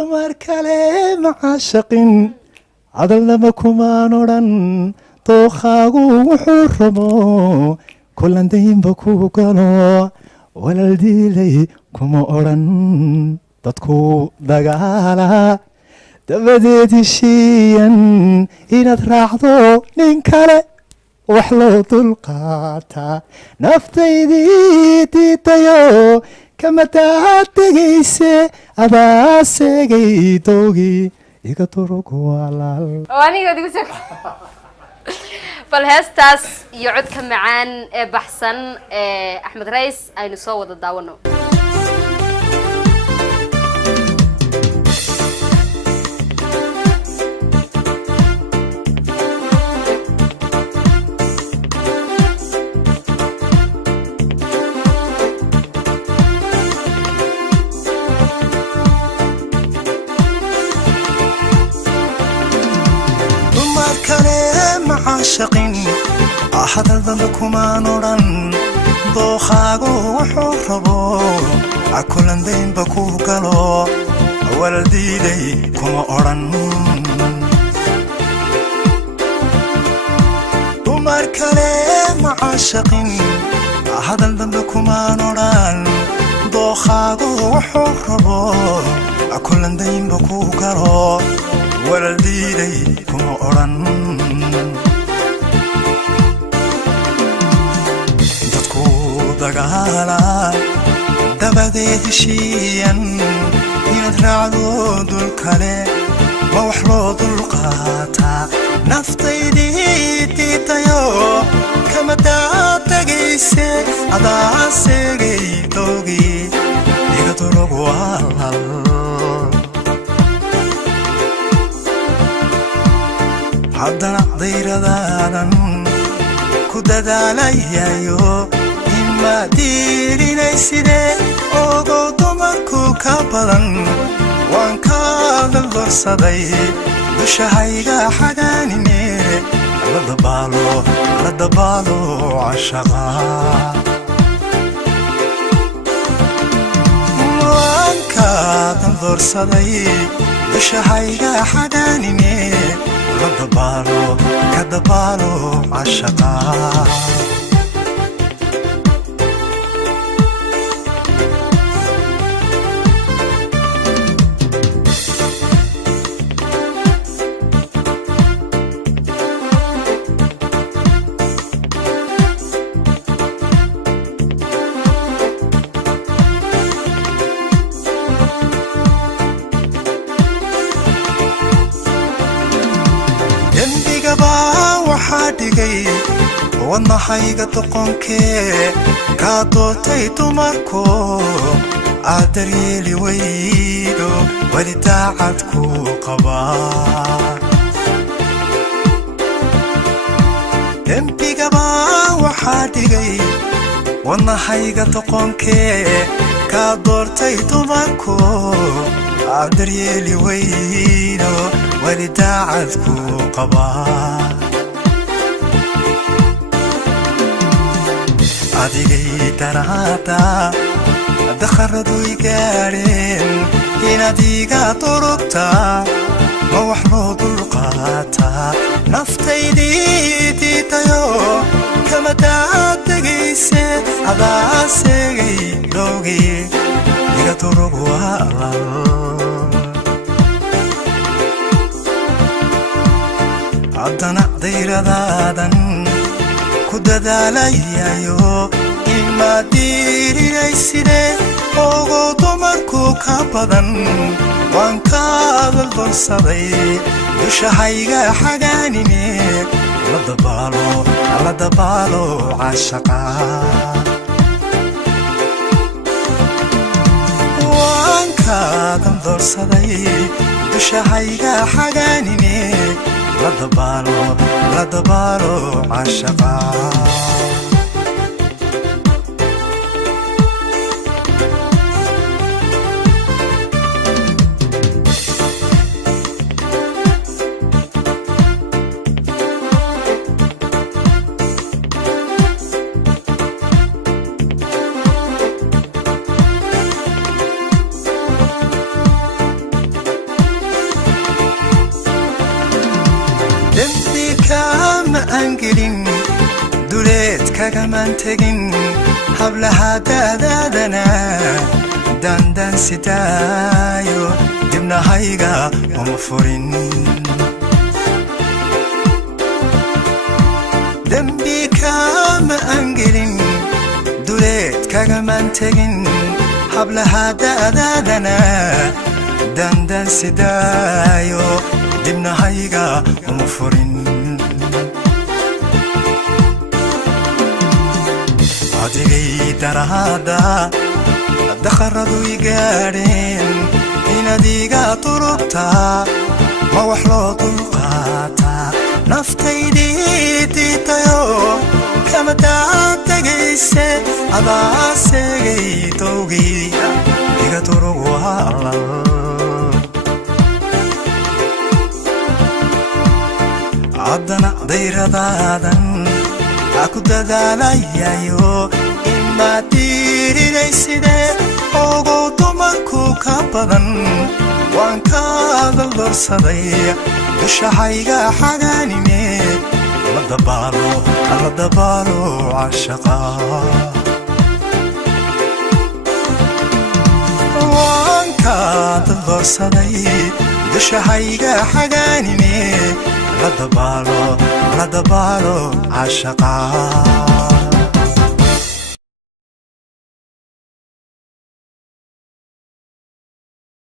dumar kale macaashaqin hadalnaba kumaan odhan dookhaagu wuxuu rabo kulandaynba ku galo walal diilay kuma odhan dadku dagaala dabadeed heshiiyan inaad raacdo nin kale wax loo dulqaataa naftaydii diidayo kama daa tegayse adaa seegay doogii iga durug walaal bal heestaas iyo codka macaan ee baxsan ee Axmed Rays aynu soo wada daawano عاشقين أحد ذنبكم نوران ضوخاغو وحربو عكولن دين بكو قالو والدي دي كما أوران دمار كلام عاشقين أحد ذنبكم نوران ضوخاغو وحربو عكولن دين بكو قالو والدي دي كما أوران dagaala dabadeed heshiiyan inaad raacdo dul kale ma wax loo dulqaataa naftaydii diidayo kama daa tegayse adaa seegay doogii iga durug walaal haddana dayradaadan ku dadaalayayo ma diirinaysidee ogo dumarku ka badan waan ka dalbarsaday dushahayga xagaanine la dabaalo cashaqa waan ka dalbarsaday dushahayga xagaanine la dabaalo cashaqa wadnahayga doqonkee kaa doortay dumarko aad daryeeli weydo weli daacad ku qabaa dembigaba waxaa dhigay wadnahayga doqonkee kaa doortay dumarko aad daryeeli weydo weli daacad ku qabaa adigay daraada dakharadu igaadheen inaad iga durugtaa ma wax loo dulqaataa naftaydii diidayo kama daa tegayse adaa seegay doogii iga durug walaal haddana dayradaadan ku dadaalayayo ima diirinaysidee ogo dumarku ka badan waan ka dalbarsaday dushahayga xagaanine la dabaalo cashaqa waan ka dalbarsaday dushahayga xagaanine la dabaalo cashaqa أنقلين دوليت كاقمان تقين حبلها دادنا دان ستايو دبنا هايقا ومفورين دنبي كام أنقلين دوليت كاقمان تقين حبلها دادنا دان ستايو دبنا هايقا ومفورين عدقي درهادا دخردو يقارين إنا ديقا طرقتا ما وحلو طلقاتا نفتي دي تيو كما تاتقيسي أباسي توقي إيقا طرقوا الله عدنا دير دادن أكو دادالايايو إما تيري ليسيدي أوغو دمركو كابدن وان كادل درسدي بشحيقا حقانيني لدبالو عشقا وان كادل درسدي بشحيقا حقانيني لدبالو عشقا